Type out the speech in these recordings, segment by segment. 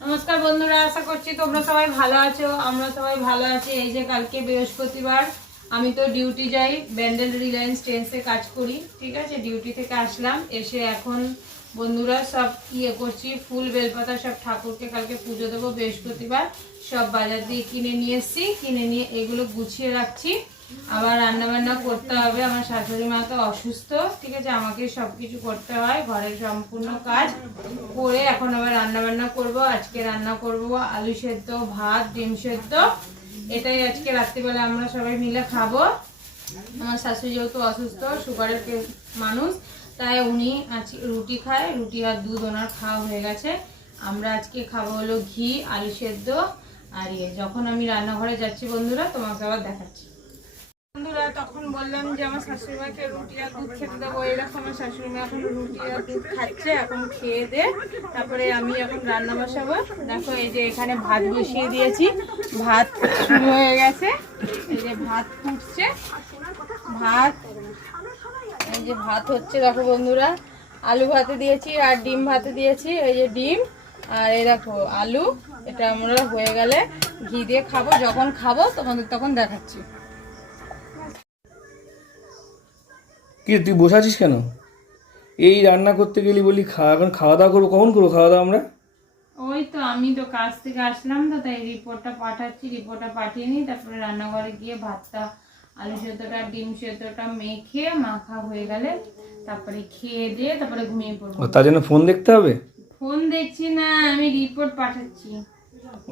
নমস্কার বন্ধুরা, আশা করছি তোমরা সবাই ভালো আছো। আমরা সবাই ভালো আছি। এই যে কালকে বৃহস্পতিবার, আমি তো ডিউটি যাই, ব্যান্ডেল রিলায়েন্স ট্রেন্ডসে কাজ করি, ঠিক আছে। ডিউটি থেকে আসলাম, এসে এখন বন্ধুরা সব করছি, ফুল বেলপাতা সব ঠাকুরকে কালকে পুজো দেবো বৃহস্পতিবার, সব বাজার দিয়ে কিনে নিয়ে এসেছি। কিনে নিয়ে এগুলো গুছিয়ে রাখছি। আবার রান্নাবান্না করতে হবে। আমার শাশুড়ি মা তো অসুস্থ, ঠিক আছে, আমাকে সব কিছু করতে হয়, ঘরের সম্পূর্ণ কাজ করে এখন আবার রান্নাবান্না করব। আজকে রান্না করব আলু সেদ্ধ, ভাত, ডিম সেদ্ধ। এটাই আজকে রাত্রিবেলা আমরা সবাই মিলে খাবো। আমার শাশুড়ি যেহেতু অসুস্থ, সুগারের মানুষ, তাই উনি আজকে রুটি খায়, রুটি আর দুধ ওনার খাওয়া হয়ে গেছে। আমরা আজকে খাবো হলো ঘি, আলু সেদ্ধ আর যখন আমি রান্নাঘরে যাচ্ছি বন্ধুরা তোমাকে আবার দেখাচ্ছি। বন্ধুরা তখন বললাম যে আমার শাশুড়িমাকে রুটি আর দুধ খেতে দেবো, এরকম আমার শাশুড়িমা এখন রুটি আর দুধ খাচ্ছে। এখন খেয়ে দে তারপরে আমি এখন রান্না বসাবো। দেখো এই যে এখানে ভাত বসিয়ে দিয়েছি, ভাত শুরু হয়ে গেছে। এই যে ভাত ফুটছে, ভাত এই যে ভাত হচ্ছে। দেখো বন্ধুরা, আলু ভাতে দিয়েছি আর ডিম ভাতে দিয়েছি। এই যে ডিম আর এই দেখো আলু। এটা আমরা হয়ে গেলে ঘি দিয়ে খাবো। যখন খাবো তোমাদের তখন দেখাচ্ছি। কি তুই বসে আছিস কেন? এই রান্না করতে গেলি বলি এখন খাওয়া দাওয়া করবো। কখন করবো খাওয়া দাওয়া আমরা? ওই তো আমি তো কাজ থেকে আসলাম, তো তাই রিপোর্টটা পাঠাচ্ছি। রিপোর্টটা পাঠিয়ে নিই, তারপরে রান্নাঘরে গিয়ে ভাতটা, আলু সেদ্ধটা, ডিম সেদ্ধটা মেখে মাখা হয়ে গেলে তারপরে খেয়ে দিয়ে তারপরে ঘুমিয়ে পড়বো। তার জন্য ফোন দেখতে হবে? ফোন দেখছি না, আমি রিপোর্ট পাঠাচ্ছি।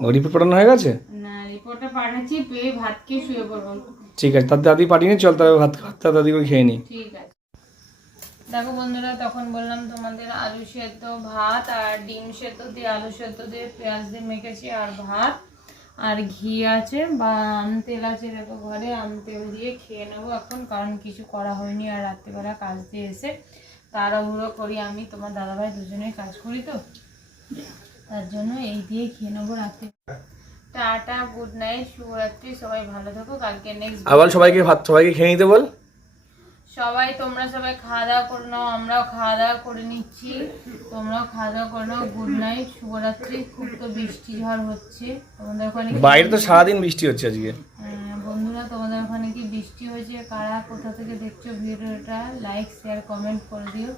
ও রিপোর্ট পাঠানো হয়ে গেছে? না, রিপোর্টটা পাঠাচ্ছি, পেয়ে ভাত খেয়ে শুয়ে পড়বো। ঠিক আছে, তার দাদি পাঠিয়ে নি, চল তাহলে ভাতটা দাদি করে খেয়ে নি। ঠিক আছে। দেখো বন্ধুরা, তখন বললাম তোমাদের আলু সেদ্ধ, ভাত আর ডিম সেদ্ধ দিয়ে, আলু সেদ্ধ দিয়ে পেঁয়াজ দিয়ে মেখেছি, আর ভাত আর ঘি আছে বা আম তেল আছে দেখো ঘরে, আম তেল দিয়ে খেয়ে নেবো এখন, কারণ কিছু করা হয়নি। আর রাত্রিবেলা কাজ দিয়ে এসে তাড়াহুড়ো করি, আমি তোমার দাদাভাই দুজনেই কাজ করি, তো তার জন্য এই দিয়ে খেয়ে নেবো রাত্রি। টাটা, গুড নাইট, শুভরাত্রি, সবাই ভালো থাকো। কালকে নেক্সট আবার সবাইকে খেয়ে নিতে বল। সবাই তোমরা সবাই খাওয়া দাওয়া করে নাও, আমরাও খাওয়া দাওয়া করে নিচ্ছি, তোমরাও খাওয়া দাওয়া করে নাও। গুড নাইট, শুভরাত্রি। খুব তো বৃষ্টি ঝড় হচ্ছে তোমাদের ওখানে? বাইরে তো সারাদিন বৃষ্টি হচ্ছে আজকে। বন্ধুরা তোমাদের ওখানে কি বৃষ্টি হয়েছে? কারা কোথা থেকে দেখছো ভিডিওটা, লাইক শেয়ার কমেন্ট করে দিও।